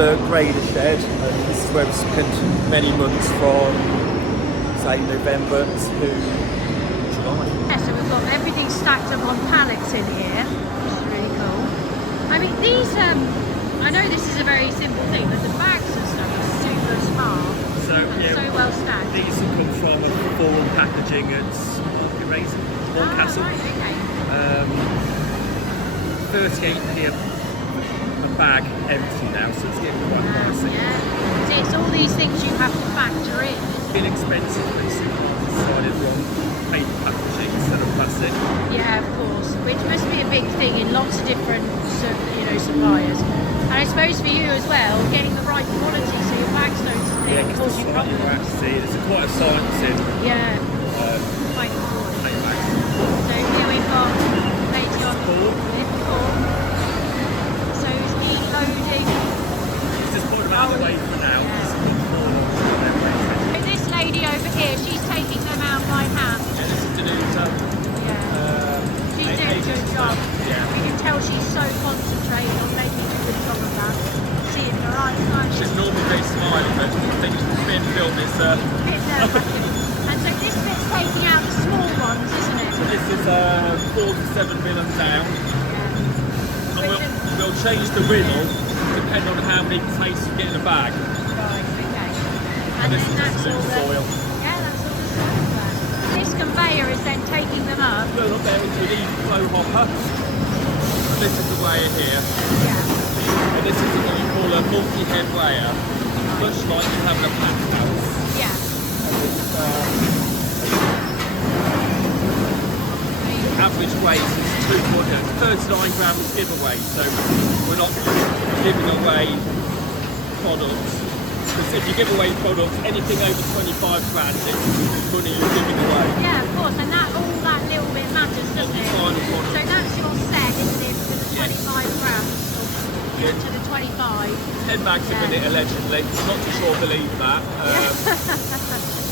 the grader shed, and this is where we spent many months from, say, November to July. Yeah, so we've got everything stacked up on pallets in here, which is really cool. I mean, these, I know this is a very simple thing, but the bags and stuff are super smart. So, and so well stacked. These have come from a foreign packaging at Market Racing, Castle. Right, okay. 38p a bag empty now, so it's getting quite pricey. Yeah. See, it's all these things you have to factor in. Inexpensive, basically. Decided on paper packaging instead of plastic. Yeah, of course. Which must be a big thing in lots of different, suppliers. And I suppose for you as well, getting the right quality so your bags don't cause you problems. There's quite a science in. Yeah. Quite important. Paper bags. So here we've got lady on Paul. Paul. So is he loading? Let's just put them out of the way for now. So this lady over here, she's taking them out by hand. Yeah, this is to do She's doing a good job. Yeah. You can tell she's so concentrated on making a good job of that. See in her eyes, can't you? She's normally very smiling, but I think being filmed is Bit nerve-wracking. And so this bit's taking out the small ones, isn't it? So this is 47 million down. Yeah. And we'll change the riddle depending on how many places you get in the bag. Right, okay. And This then is that's just all the soil. Yeah, that's all the soil there. This conveyor is then taking them up. Go up there into the flow hopper. And this is the weigher here. Yeah. And this is what you call a multi-head weigher, much like you have in a pack house. Yeah. Average weight is 39 grams giveaway, so we're not giving away products. Because if you give away products, anything over 25 grand, it's money you're giving away. Yeah, of course, and all that little bit matters, doesn't it? Final product. So that's your set, isn't it, to the 25 grams, or to the 25. 10 bags a minute, allegedly. I'm not too sure I believe that.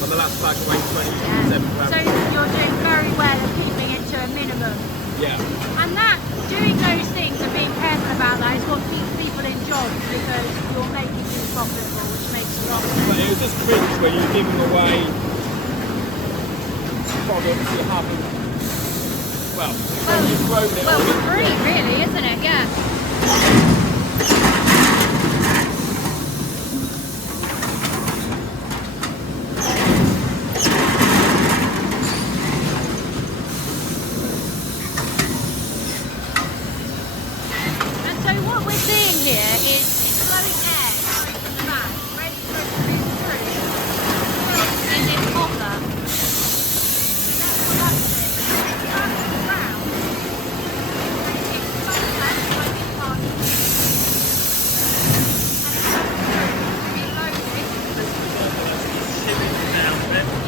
On the last bag weighed 27 grams. So you're doing very well at keeping it to a minimum. Yeah. And doing those things and being careful about that is what keeps people in jobs, because you're making them profitable, which makes a lot of sense. But it was just cringe where you're giving away products you haven't, you've thrown it Well, all for in. free, really, isn't it? Yeah. And so what we're seeing here is flowing air coming from the bag, ready for it to move through in this hopper. So that's what that's doing. It's going around. It's flowing left, I think, partly. And it's going through, being loaded.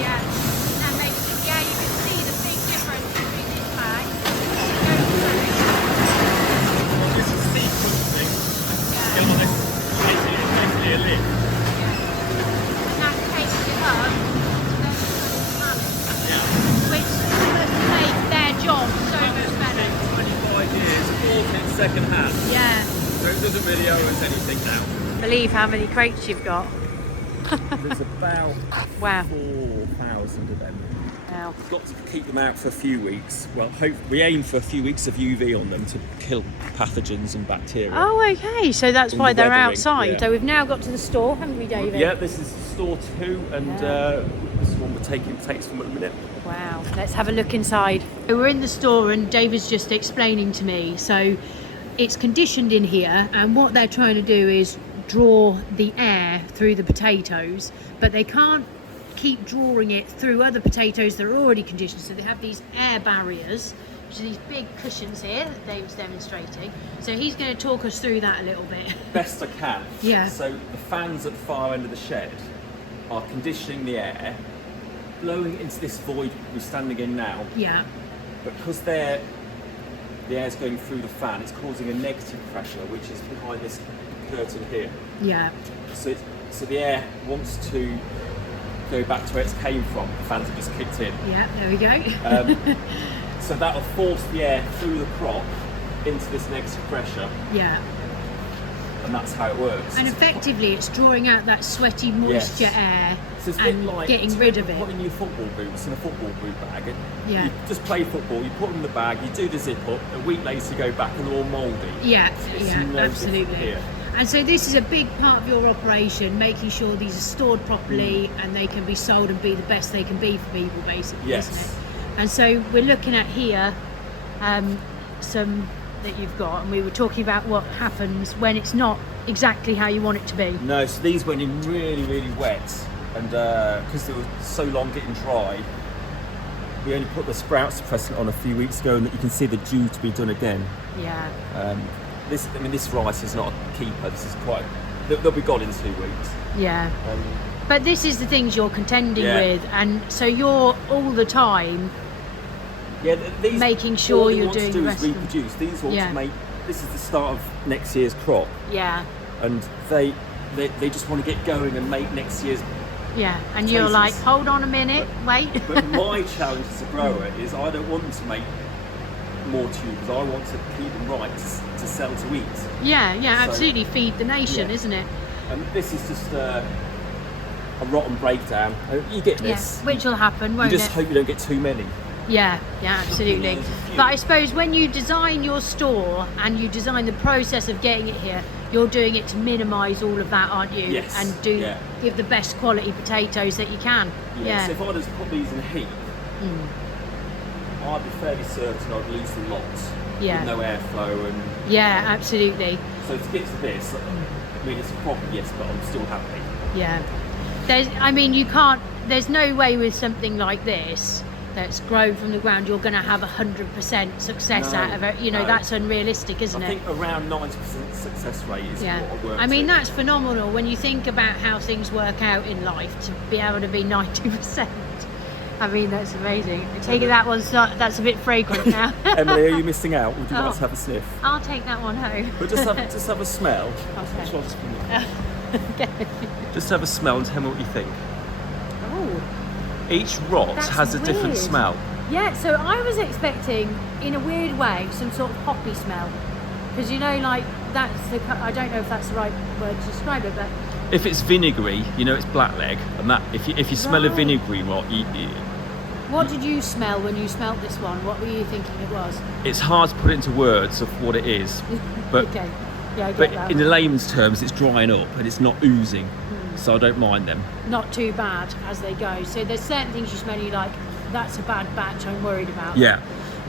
Yeah, that makes it, yeah, you can see the big difference between this bag going through. This is sequencing. Yeah. Basically a lift. And that takes it up to then the pallet, Yeah. which must make their job so much better. 25 years, bought it second hand. Yeah. So it doesn't really owe us anything now. Believe how many crates you've got. There's about Wow. 4,000 of them. Wow. We've got to keep them out for a few weeks. Well, we aim for a few weeks of UV on them to kill pathogens and bacteria. Oh, okay. So that's In why the they're weathering, outside. yeah. So we've now got to the store, haven't we, David? Yeah, this is store 2, and this is one we're taking takes from at the minute. Wow. Let's have a look inside. We're in the store and David's just explaining to me. So it's conditioned in here, and what they're trying to do is draw the air through the potatoes, but they can't keep drawing it through other potatoes that are already conditioned, so they have these air barriers, which are these big cushions here that David's demonstrating. So he's going to talk us through that a little bit. Best I can. Yeah. So the fans at the far end of the shed are conditioning the air, blowing into this void we're standing in now. Yeah. But because the air's going through the fan, it's causing a negative pressure, which is behind this curtain here. Yeah. So the air wants to go back to where it came from. The fans have just kicked in. Yeah, there we go. So that'll force the air through the crop into this negative pressure. Yeah. and that's how it works. And effectively, it's drawing out that sweaty moisture air So it's a and bit like getting rid of it. putting your football boots in a football boot bag. And Yeah. You just play football, you put them in the bag, you do the zip up, a week later you go back and they're all mouldy. Yeah, It's yeah, no absolutely. different here. And so this is a big part of your operation, making sure these are stored properly and they can be sold and be the best they can be for people, basically, Yes. isn't it? And so we're looking at here some that you've got, and we were talking about what happens when it's not exactly how you want it to be. No, so these went in really, really wet, and because they were so long getting dry, we only put the sprout suppressant on a few weeks ago, and that you can see the due to be done again. Yeah. This rice is not a keeper. This is quite. They'll be gone in 2 weeks. Yeah. But this is the things you're contending with, and so you're all the time These, making sure all you're want to doing do the is rest of them. reproduce. These want Yeah. to make. This is the start of next year's crop, Yeah. and they just want to get going and make next year's. Yeah. And you're Tastes. like, hold on a minute, wait. But my challenge as a grower is I don't want them to make more tubers. I want to keep them right to sell to eat. Yeah, So- absolutely. Feed the nation, Yeah. isn't it? And this is just a rotten breakdown. You get Yes, this. which will happen, You won't just it? hope you don't get too many. Yeah, absolutely. There's a few. But I suppose when you design your store and you design the process of getting it here, you're doing it to minimise all of that, aren't you? Yes, And yeah. give the best quality potatoes that you can. Yeah. So if I just put these in a heap, I'd be fairly certain I'd lose a lot. Yeah. With no airflow and. Yeah, absolutely. So to get to this, I mean, it's a problem, yes, but I'm still happy. Yeah. There's no way with something like this that's grown from the ground you're going to have 100% success No, out of it. You know, no. that's unrealistic, isn't I it? think around 90% success rate is Yeah, what I work I mean to. that's phenomenal when you think about how things work out in life to be able to be 90%. I mean that's amazing. I take it that one's not. That's a bit fragrant now. Emily, are you missing out? Would you Oh. like to have a sniff? I'll take that one home. But just have a smell. Okay. Which one's for you? Okay. Just have a smell and tell me what you think. Oh, Each rot That's has a different weird. smell. yeah. So I was expecting, in a weird way, some sort of hoppy smell, because you know, like that's the. I don't know if that's the right word to describe it, but If it's vinegary, you know it's blackleg, and that if you smell a Right. vinegary rot, what did you smell when you smelt this one? What were you thinking it was? it's hard to put it into words of what it is. But Okay. Yeah, I get but that. in the layman's terms, it's drying up and it's not oozing, so I don't mind them. Not too bad as they go. So there's certain things you smell and you're like, that's a bad batch, I'm worried about. Yeah.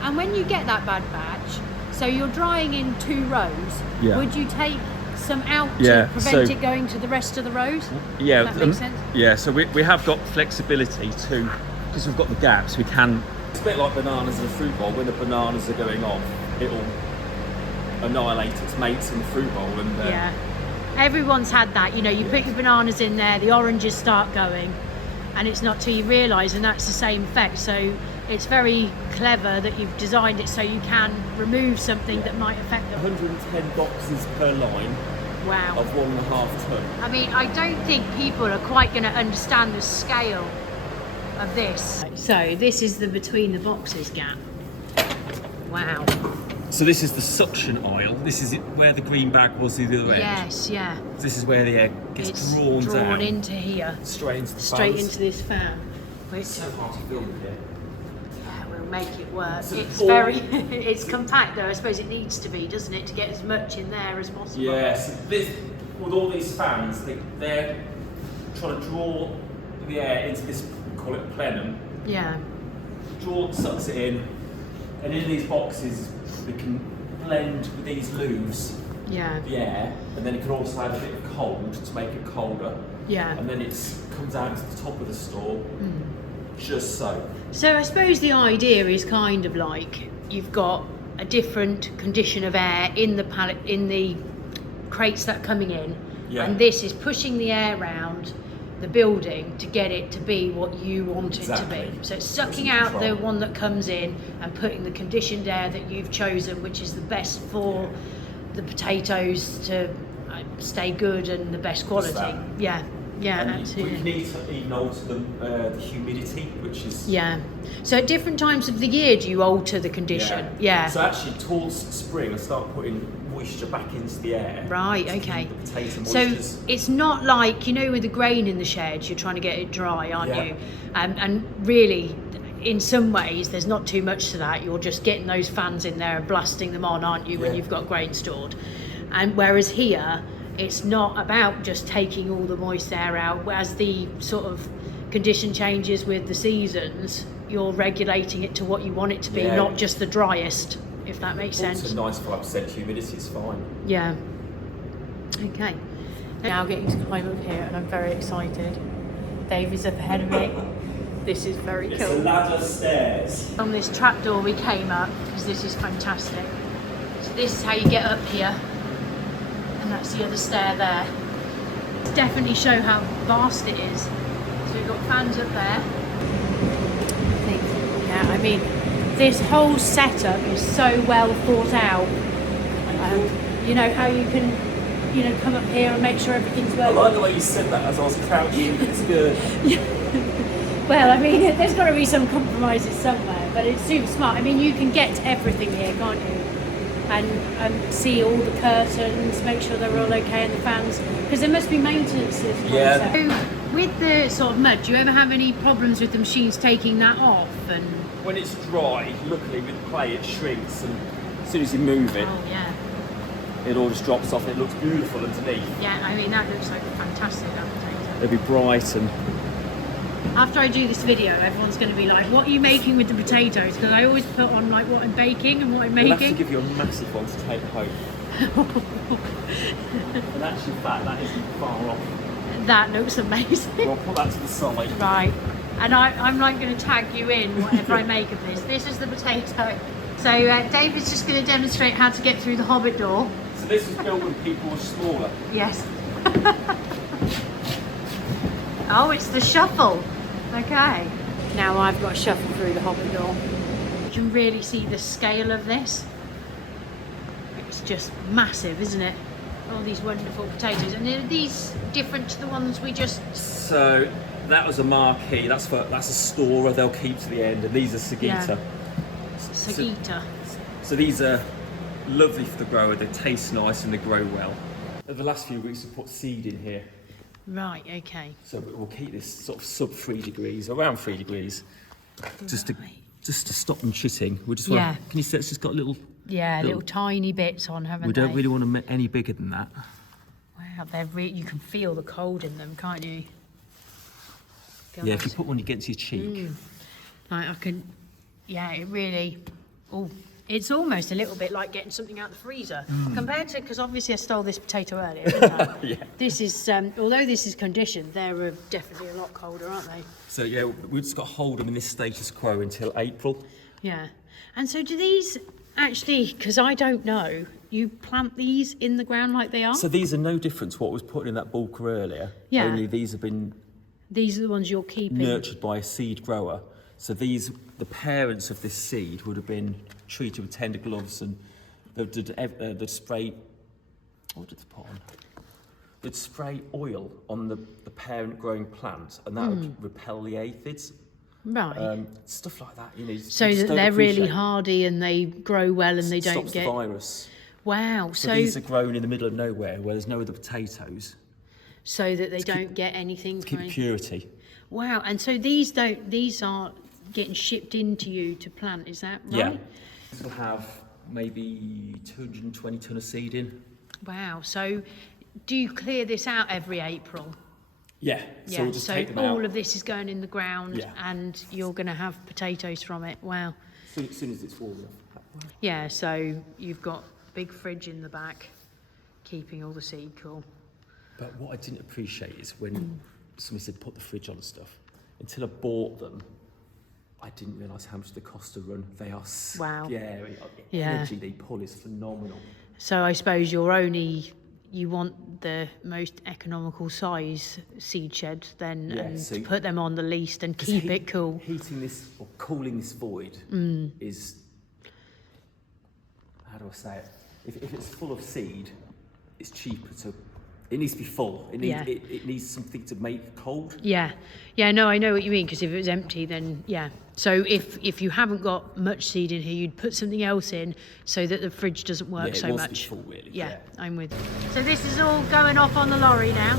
And when you get that bad batch, so you're drying in 2 rows, Yeah. would you take some out Yeah, to prevent so- it going to the rest of the rows? Yeah, That makes sense? Yeah, so we have got flexibility to, because we've got the gaps, we can. It's a bit like bananas in a fruit bowl. When the bananas are going off, it'll annihilate its mates in the fruit bowl. And Yeah. Everyone's had that, you know, you put your bananas in there, the oranges start going, and it's not till you realise, and that's the same effect. So it's very clever that you've designed it so you can remove something that might affect them. 110 boxes per line Wow. of 1.5 ton. I mean, I don't think people are quite going to understand the scale of this. So this is the between the boxes gap. Wow. So this is the suction aisle. This is where the green bag was the other end. Yes, yeah. This is where the air gets It's drawn down into here, straight into the straight fans. into this fan, which It's so hard to film here. will make it work. So It's all- very, it's compact though. I suppose it needs to be, doesn't it, to get as much in there as possible. Yes, with all these fans, they're trying to draw the air into this, we call it plenum. Yeah. Sucks it in, and in these boxes we can blend with these lues Yeah. the air, and then it can also add a bit of cold to make it colder. Yeah. And then it comes out to the top of the store, just so. So I suppose the idea is kind of like you've got a different condition of air in the pallet, in the crates that are coming in, Yeah. and this is pushing the air around the building to get it to be what you want it to Exactly. be. So it's sucking Pushing out the control. one that comes in and putting the conditioned air that you've chosen, which is the best for the potatoes to stay good and the best quality. that. Yeah, yeah, And absolutely. we can even alter the humidity, which is Yeah. So at different times of the year, do you alter the condition? Yeah. So actually, towards spring, I start putting moisture back into the air. Right, to keep okay. The potato So moistures. it's not like, you know, with the grain in the shed, you're trying to get it dry, aren't Yeah. you? And really, in some ways, there's not too much to that. You're just getting those fans in there and blasting them on, aren't you, when Yeah. you've got grain stored. And whereas here, it's not about just taking all the moist air out. As the sort of condition changes with the seasons, you're regulating it to what you want it to be, Yeah. not just the driest, if that makes sense. It's a nice 5% humidity, it's fine. Yeah. Okay. Now getting to climb up here, and I'm very excited. David's up ahead of me. This is very It's cool. a ladder stairs. On this trapdoor we came up, because this is fantastic. So this is how you get up here, and that's the other stair there. Let's definitely show how vast it is. So we've got fans up there. Yeah, I mean, this whole setup is so well thought out. You know how you can, you know, come up here and make sure everything's I well. like the way you said that as I was crouching. It's good. Well, I mean, there's got to be some compromises somewhere, but it's super smart. I mean, you can get to everything here, can't you? And see all the curtains, make sure they're all okay, and the fans, because there must be maintenance to this Yeah. So with the sort of mud, do you ever have any problems with the machines taking that off? And When it's dry, luckily with clay it shrinks, and as soon as you move it, oh yeah, it all just drops off and it looks beautiful underneath. yeah. I mean, that looks like fantastic. That potato. It'll be bright and... After I do this video, everyone's going to be like, "What are you making with the potatoes?" Because I always put on like what I'm baking and what I'm We'll have to making. give you a massive one to take home. In actual fact, that isn't far off. That looks amazing. We'll put that to the side. Right, and I'm like going to tag you in whatever I make of this. This is the potato. So David's just going to demonstrate how to get through the hobbit door. So this was built when people were smaller. Yes. Oh, it's the shuffle. Okay. Now I've got to shuffle through the hobbit door. You can really see the scale of this. It's just massive, isn't it? All these wonderful potatoes. And are these different to the ones we just... So that was a marquee. That's a storer they'll keep to the end, and these are Sagita. Yeah. Sagita. So these are lovely for the grower. They taste nice and they grow well. Over the last few weeks, we've put seed in here. Right, okay. So we'll keep this sort of sub 3 degrees, around 3 degrees, just to stop them shitting. We just want. Yeah. Can you see it's just got little? Yeah, little tiny bits on, haven't We they? don't really want to make any bigger than that. Wow, you can feel the cold in them, can't you? Yeah, if you put one against your cheek. Like I can, yeah, it really, it's almost a little bit like getting something out of the freezer compared to, because obviously I stole this potato earlier, didn't I? Yeah. This is, although this is conditioned, they're definitely a lot colder, aren't they? So yeah, we've just got to hold them in this status quo until April. Yeah. And so do these actually, because I don't know, you plant these in the ground like they are? So these are no different to what was put in that bulker earlier. Yeah. Only these have been These are the ones you're keeping? nurtured by a seed grower. So the parents of this seed would have been treated with tender gloves, and they'd spray, what did they put on? They'd spray oil on the parent growing plant, and that would repel the aphids. Right. Stuff like that, you know. So you just that don't they're really appreciate. hardy and they grow well and they don't Stops get... the virus. Wow. So these are grown in the middle of nowhere where there's no other potatoes. So that they don't get anything Keep from... purity. Wow. And so these are getting shipped into you to plant, is that right? Yeah. This will have maybe 220 tonne of seed in. Wow. So do you clear this out every April? Yeah. So we'll just take them all out. of this is going in the ground, Yeah. and you're going to have potatoes from it. Wow. As soon as it's warm enough. Yeah, so you've got a big fridge in the back, keeping all the seed cool. But what I didn't appreciate is when somebody said put the fridge on and stuff, until I bought them, I didn't realise how much they cost to run. They are scary. The Yeah. energy they pull is phenomenal. So I suppose you want the most economical size seed shed then, Yeah, and so- to put them on the least and 'Cause keep it cool. Heating this or cooling this void is, how do I say it? If it's full of seed, it's cheaper to It needs to be full. It needs, Yeah. it needs something to make cold. Yeah, no, I know what you mean, because if it was empty, then yeah. So if you haven't got much seed in here, you'd put something else in so that the fridge doesn't work Yeah, it so wants to be much. full, really. Yeah, I'm with you. So this is all going off on the lorry now.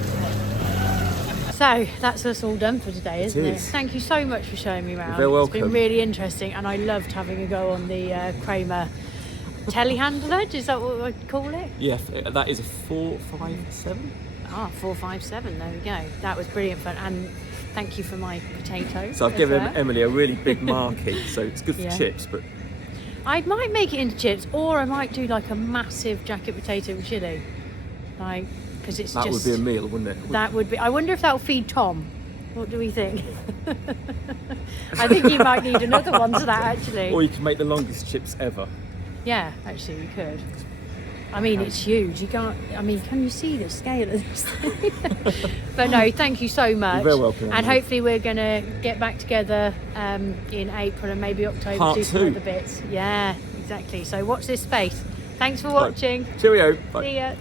So that's us all done for today, isn't it? is. Thank you so much for showing me around. You're very It's been welcome. really interesting, and I loved having a go on the Kramer telehandler. Is that what I'd call it? Yeah, that is a 457. Ah, 457. There we go. That was brilliant fun, and thank you for my potato. So I've as given well. Emily a really big marking, so it's good for Yeah. chips, but I might make it into chips, or I might do like a massive jacket potato with chili, like because it's that just would be a meal, wouldn't it? that would be. I wonder if that will feed Tom. What do we think? I think you might need another one to that actually. Or you can make the longest chips ever. Yeah, actually we could. I mean, it's huge. You can't. I mean, can you see the scale of this thing? But no, thank you so much. You're very welcome, And Emily. hopefully we're gonna get back together in April and maybe October Part to do some 2. other bits. Yeah, exactly. So watch this space. Thanks for watching. Cheerio. Bye. See ya.